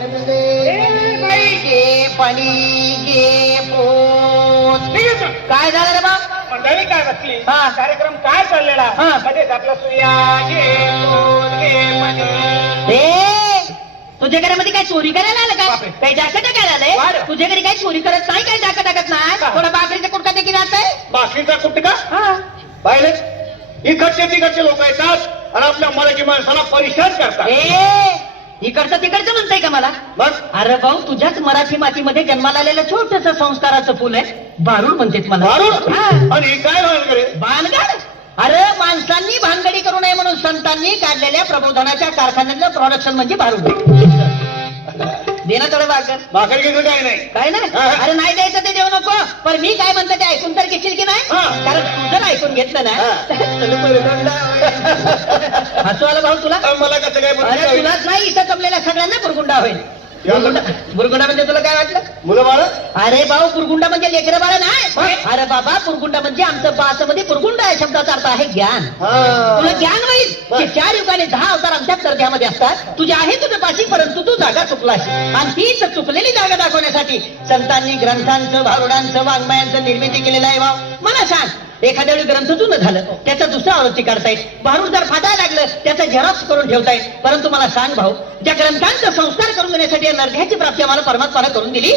घे पाणी घे पोत. काय झालं रे बाप? मंडळी काय बसली? हा. कार्यक्रम काय चाललेला? हा. मध्येच आपला सूर्या घे पोत घे पाणी. तुझ्या घरामध्ये काय चोरी करायला आलं बापरे. काय? काही डाकं टाकायला आलंय? वाढ. तुझ्या घरी काही चोरी करत नाही, काही डाकं टाकत नाही. का? थोडा बाकरीचा कुटका देखील आहे. बाकीचा कुठं का पाहिले? इकडचे तिकडचे लोक येतात आणि आपल्या मराठी माणसाला परेशान करतात. इकडचं तिकडचं म्हणताय का मला? बस अरे भाऊ, तुझ्याच मराठी मातीमध्ये जन्माला आलेलं छोटस संस्काराचं फुल आहे, भारूड म्हणतेत मला. मारून हा. आणि काय करे भानगड. अरे माणसांनी भानगडी करू नये म्हणून संतांनी काढलेल्या प्रबोधनाच्या कारखान्यातलं प्रोडक्शन म्हणजे भारूड. देणं थोडं भाकर भाकरी घेतो काय नाही. काय नाही. हा. अरे नाही द्यायचं ते देऊ नको, पण मी काय म्हणतो ते ऐकून तर घेशील की नाही? हा. कारण तू जर ऐकून घेतलं ना हा. तर हसू आलं भाऊ तुला? मला कसं काय अरे बोलतो? तुलाच नाही, इथं जमलेल्या सगळ्यांना बुरगुंडा होईल. या बुरगुंडा म्हणजे तुला काय वाटलं? मुलं बाळ अरे भाऊ, पुरगुंडा म्हणजे लेकरं बाळा नाही. अरे बाबा, पुरगुंडा म्हणजे आमचं भाषेमध्ये पुरगुंडा या शब्दाचा अर्थ आहे ज्ञान. तुला ज्ञान होईल की 4 युगाने 10 अवतार आमच्या तरध्यामध्ये असतात. तुझे आहे तुझं पाशी, परंतु तू जागा चुकलास आणि तीच चुकलेली जागा दाखवण्यासाठी संतांनी ग्रंथांचं भारुडांचं वाङ्मयांचं निर्मिती केलेलं आहे. भाऊ मला सांग, एखाद्या वेळी ग्रंथ जुनं झालं, त्याचा दुसरा आवृत्ती काढतायत, भारूड जर फाटायला लागलं त्याचा झेरॉक्स करून ठेवतायत. परंतु मला सांग भाऊ, ज्या ग्रंथांचा संस्कार करून देण्यासाठी या नरध्याची प्राप्ती आम्हाला परमात्माला करून दिली,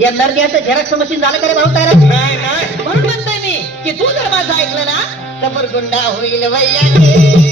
या नरध्याचं झेरॉक्स मशीन झालं का रे भाऊ तयार? नाही नाही म्हणून म्हणतोय मी की तू जर माझं ऐकलं ना तर बुरगुंडा होईल वैयाने.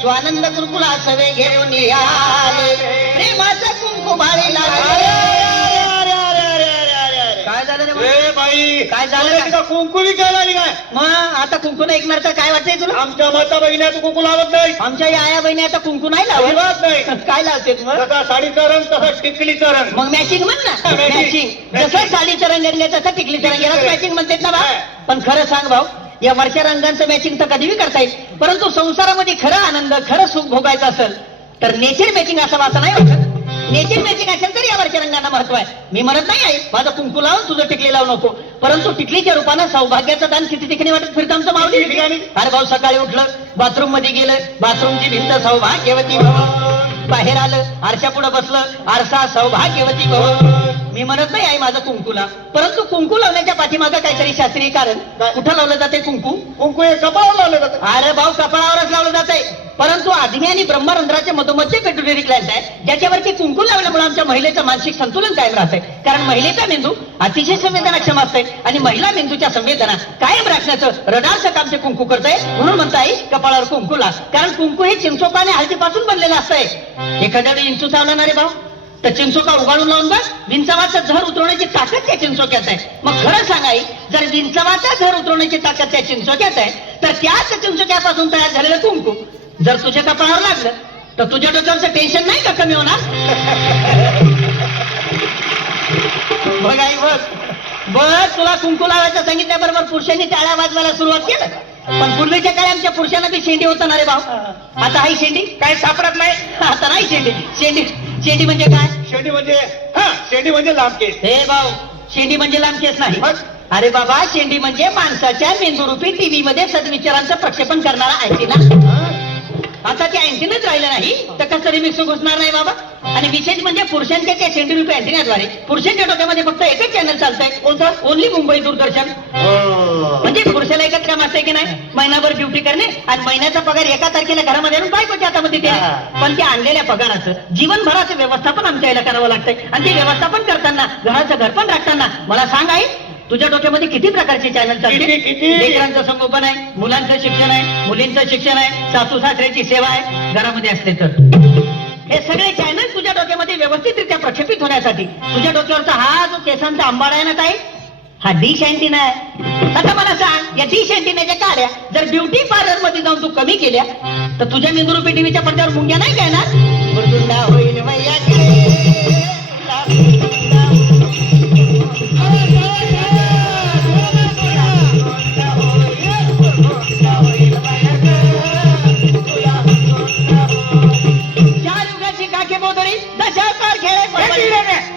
स्वानंद गुरुकुला सवे घेऊन आले, प्रेमाचा कुंकू भारी लागले. काय झालं रे भाऊ? ए बाई काय झालं? तुला तिथं कुंकू विकायला आली काय? मग आता कुंकू नाही ऐकणार तर काय वाटतंय तुला? आमच्या माता बहिणी तू कुंकू लावत नाही. आमच्या या आया बहिणी आता कुंकू नाही अजिबात नाही. लावत. काय लावते मग? जसा साडीचा रंग तसा टिकलीचा रंग. मग मॅचिंग म्हण ना. हा, matching. मॅचिंग. जसं साडीचं रंग रंग तसं टिकलीचं रंग यालाच मॅचिंग म्हणतात ना बा. हा. पण खरं सांग भाऊ, या वरच्या रंगांचं मॅचिंग तर कधीही करता येईल, परंतु संसारामध्ये खरं आनंद खरं सुख भोगायचं असेल तर नेचर मॅचिंग असं वाचा नाही वाटत. नेचर मॅचिंग असेल तर या वरच्या रंगांना महत्व आहे. मी म्हणत नाही आहे माझं कुंकू लावून तुझं टिकली लावू नको, परंतु टिकलीच्या रूपानं सौभाग्याचं दान किती ठिकाणी वाटत फिरतं आमचं माऊली. किती ठिकाणी? अरे भाऊ, सकाळी उठलं, बाथरूम मध्ये गेलं, बाथरूमची भिंत सौभाग्यवती भव. बाहेर आलं, आरशा पुढे बसलं, आरसा सौभाग्यवती भव. मी म्हणत नाही आहे माझं कुंकूला, परंतु कुंकू लावण्याच्या पाठीमागं काहीतरी शास्त्रीय कारण. कुठं लावलं जाते कुंकू? कुंकू हे कपाळावर लावलं जातं. अरे भाऊ, कपाळावरच लावलं जात आहे, परंतु आग्नेय आणि ब्रह्मरंध्राच्या मधोमधचे पेट्युटरी ग्लॅन्ड आहे, ज्याच्यावरती कुंकू लावल्यामुळे आमच्या महिलेचं मानसिक संतुलन कायम राहते. कारण महिलेचा मेंदू अतिशय संवेदनाक्षम असते आणि महिला मेंदूच्या संवेदना कायम राखण्याचं रडारचं काम ते कुंकू करतंय. म्हणून म्हणताय कपाळावर कुंकू लाव, कारण कुंकू हे चिंचोका आणि हळदीपासून बनलेलं असतंय. एखाद्या वेळी इंचू चावला रे भाऊ तर चिंचोका उगाळून लावून बस, विंचवाचं झर उतरवण्याची ताकद त्या चिंचोक्यात आहे. मग खरं सांगाई, जर विंचवाचा झर उतरवण्याची ताकद त्या चिंचोक्यात आहे तर त्याच चिंचोक्यापासून तयार झालेलं कुंकू जर तुझ्या कपाळावर लागलं तर तुझ्या डोक्यावरचं टेन्शन नाही का कमी होणार? बघ आई बघ बघ, तुला कुंकू लावायचं सांगितल्याबरोबर पुरुषांनी टाळ्या वाजवायला सुरुवात केलं. पण पूर्वीच्या काळी आमच्या पुरुषांना बी शेंडी होता ना रे भाऊ. आता ही शेंडी काय सापडत नाही. आता नाही शेंडी. शेंडी शेंडी म्हणजे काय? शेंडी म्हणजे हा शेंडी म्हणजे लांब केस. हे भाऊ, शेंडी म्हणजे लांब केस नाही. मग? अरे बाबा, शेंडी म्हणजे माणसाच्या मेंदुरूपी टीव्ही मध्ये सद्विचारांचं प्रक्षेपण करणारा अँटिना. आता ते अँटिनाच राहिलं नाही तर कसं रिमिक्स घुसणार नाही बाबा. आणि विशेष म्हणजे पुरुषांच्या त्या शेंडीरूपी अँटिनाद्वारे पुरुषांच्या डोक्यामध्ये फक्त एकच चॅनल चालतंय. कोणतं? ओनली मुंबई दूरदर्शन. म्हणजे पुरुषाला एकच काम असतंय की नाही, महिनाभर ड्युटी करणे आणि महिन्याचा पगार एका तारखेला घरामध्ये आणून बायकोच्या हातामध्ये द्या. पण त्या आणलेल्या पगाराचं जीवनभराचं व्यवस्थापन आमच्या याला करावं लागतंय. आणि ते व्यवस्थापन करताना घराचं घर पण राखताना मला सांग आई, तुझ्या डोक्यामध्ये किती प्रकारचे चॅनल चालते? लेकरांचं संगोपन आहे, मुलांचं शिक्षण आहे, मुलींचं शिक्षण आहे, सासू सासऱ्याची सेवा आहे, घरामध्ये असते तर हे सगळे चॅनल तुझ्या डोक्यामध्ये व्यवस्थितरित्या प्रक्षेपित होण्यासाठी तुझ्या डोक्यावरचा हा जो केसांचा आंबाडा आहे ना ताई, हा डिश अँटिना आहे. आता मला सांग, या डिश अँटिनाच्या काड्या जर ब्युटी पार्लर मध्ये जाऊन तू कमी केल्या तर तुझ्या मेंदुरूपी टीव्हीच्या पडद्यावर मुंग्या नाही काय ना? मुरगुंडा होईल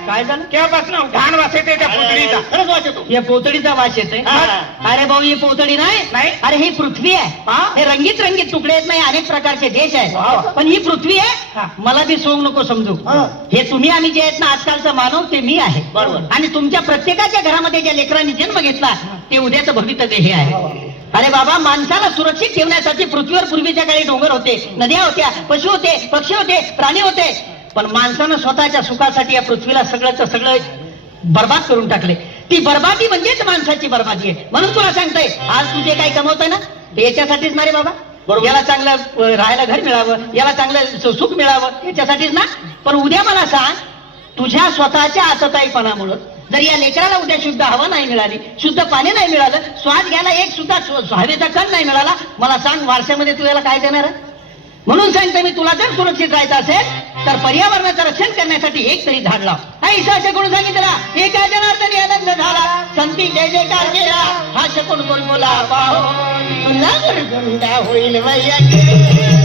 काय झालं? केव्हापासून घाण वास येते त्या पुतळीचा. खरंच वास येतो. या पोतडीचा वास येतोय. हा. अरे भाऊ, ही पोतडी नाही. अरे ही पृथ्वी आहे. हा. हे रंगीत रंगीत तुकडे आहेत नाही, अनेक प्रकारचे देश वा. आहेत, पण ही पृथ्वी हा. आहे. मला बी सोंग नको समजू. हा. हे तुम्ही आम्ही जे आहेत ना आजकालचा मानव, ते मी आहे. बरोबर. आणि तुमच्या प्रत्येकाच्या घरामध्ये ज्या लेकरांनी जन्म घेतला ते उद्याचं भवितव्य हे आहे. अरे बाबा, माणसाला सुरक्षित ठेवण्यासाठी पृथ्वीवर पूर्वीच्या काळी डोंगर होते, नद्या होत्या, पशु होते, पक्षी होते, प्राणी होते, पण माणसानं स्वतःच्या सुखासाठी या पृथ्वीला सगळंच सगळं बर्बाद करून टाकले. ती बर्बादी म्हणजेच माणसाची बर्बादी आहे. म्हणून तुला सांगतोय, आज तुझे काही कमवतोय ना ते याच्यासाठीच ना रे बाबा. बरोबर. याला चांगलं राहायला घर मिळावं, याला चांगलं सुख मिळावं, याच्यासाठीच ना. पण उद्या मला सांग, तुझ्या स्वतःच्या आतताईपणामुळं जर या लेकराला उद्या शुद्ध हवा नाही मिळाली, शुद्ध पाणी नाही मिळालं, श्वास घ्यायला एक सुद्धा हवेचा कण नाही मिळाला, मला सांग वारशामध्ये तू याला काय देणार आहे? म्हणून सांगते मी, तुला जर सुरक्षित राहायचं असेल तर पर्यावरणाचं रक्षण करण्यासाठी एक तरी झाड लाव. हा ईशाचे कोण सांगितलं? एका जनार्दनी आनंद झाला, संती जय जयकार केला, हा शकून बोल बोला, तुला होईल वैयक्तिक.